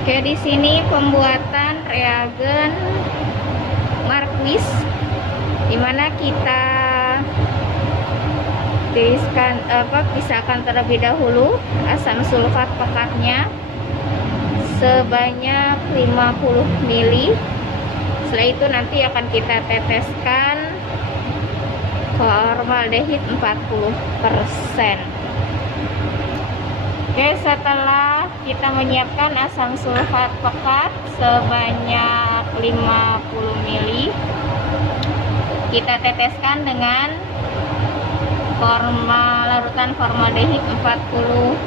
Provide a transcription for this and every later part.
Oke, di sini pembuatan reagen Marquis, dimana kita pisahkan terlebih dahulu asam sulfat pekatnya sebanyak 50 ml. Setelah itu nanti akan kita teteskan formaldehid 40%. Oke, setelah kita menyiapkan asam sulfat pekat sebanyak 50 ml, kita teteskan dengan larutan formaldehid 40%.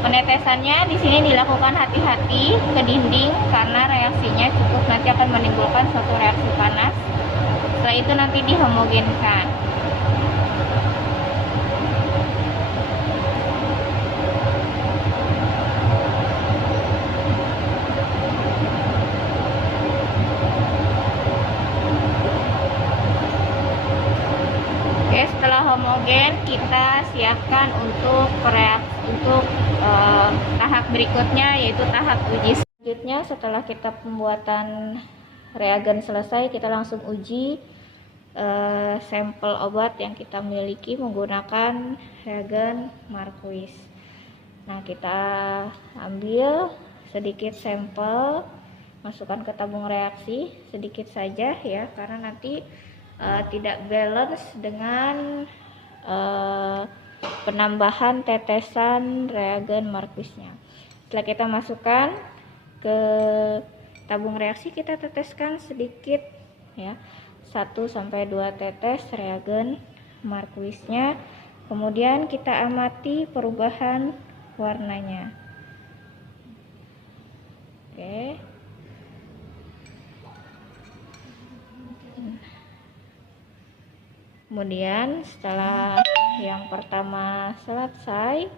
Penetesannya di sini dilakukan hati-hati ke dinding karena reaksinya cukup nanti akan menimbulkan suatu reaksi panas. Setelah itu nanti dihomogenkan. Setelah homogen, kita siapkan untuk tahap berikutnya, yaitu tahap uji. Selanjutnya, setelah kita pembuatan reagen selesai, kita langsung uji sampel obat yang kita miliki menggunakan reagen Marquis. Nah, kita ambil sedikit sampel, masukkan ke tabung reaksi sedikit saja ya, karena nanti tidak balance dengan penambahan tetesan reagen Marquisnya. Setelah kita masukkan ke tabung reaksi, kita teteskan sedikit ya, 1-2 tetes reagen Marquisnya. Kemudian kita amati perubahan warnanya. Oke. Kemudian setelah yang pertama selesai,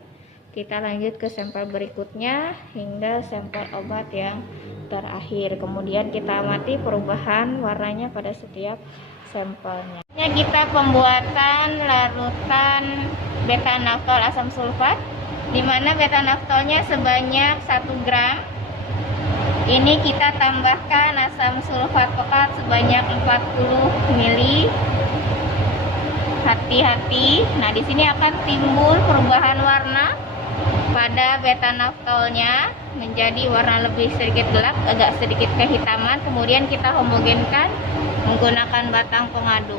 kita lanjut ke sampel berikutnya hingga sampel obat yang terakhir. Kemudian kita amati perubahan warnanya pada setiap sampelnya. Kita pembuatan larutan beta-naftol asam sulfat, di mana beta-naftolnya sebanyak 1 gram. Ini kita tambahkan asam sulfat pekat sebanyak 40 ml. Hati-hati. Nah, di sini akan timbul perubahan warna pada beta-naftolnya menjadi warna lebih sedikit gelap, agak sedikit kehitaman. Kemudian kita homogenkan menggunakan batang pengaduk.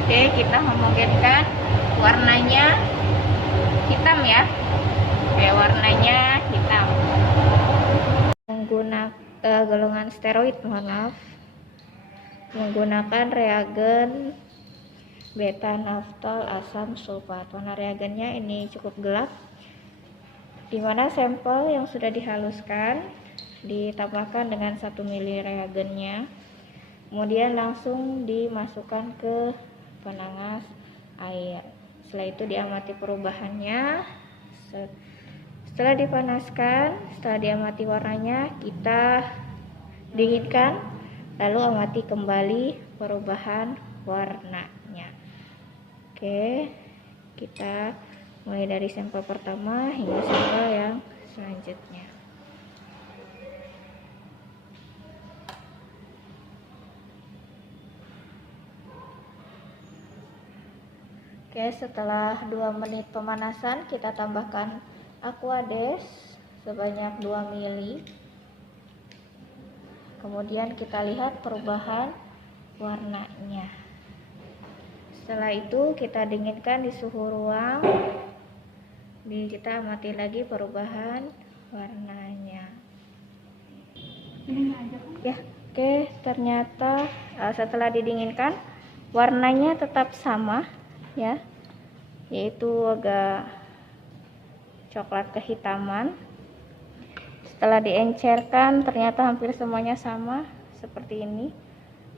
Oke, kita homogenkan. Warnanya hitam ya. Oke, warnanya hitam. Menggunakan golongan steroid, mohon maaf. Menggunakan reagen beta-naftol asam sulfat. Warna reagennya ini cukup gelap, dimana sampel yang sudah dihaluskan ditambahkan dengan 1 ml reagennya, kemudian langsung dimasukkan ke penangas air. Setelah itu diamati perubahannya. Setelah dipanaskan, setelah diamati warnanya, kita dinginkan, lalu amati kembali perubahan warnanya. Oke, kita mulai dari sampel pertama hingga sampel yang selanjutnya. Oke, setelah 2 menit pemanasan, kita tambahkan Aquades sebanyak 2 ml. Kemudian kita lihat perubahan warnanya. Setelah itu kita dinginkan di suhu ruang. Kita amati lagi perubahan warnanya. Ya, oke, ternyata setelah didinginkan warnanya tetap sama ya, yaitu agak coklat kehitaman. Setelah diencerkan ternyata hampir semuanya sama seperti ini,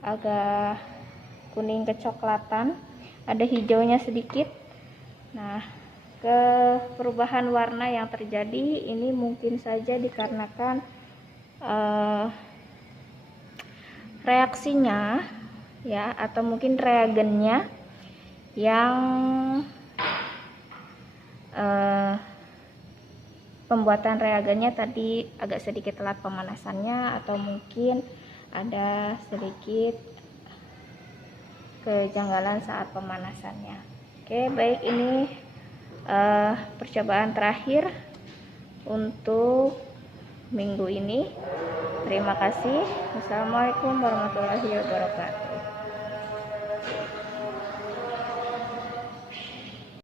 agak kuning kecoklatan, ada hijaunya sedikit. Nah, perubahan warna yang terjadi ini mungkin saja dikarenakan reaksinya ya, atau mungkin reagennya yang pembuatan reagennya tadi agak sedikit telat pemanasannya, atau mungkin ada sedikit kejanggalan saat pemanasannya. Oke, baik, ini percobaan terakhir untuk minggu ini. Terima kasih. Wassalamualaikum warahmatullahi wabarakatuh.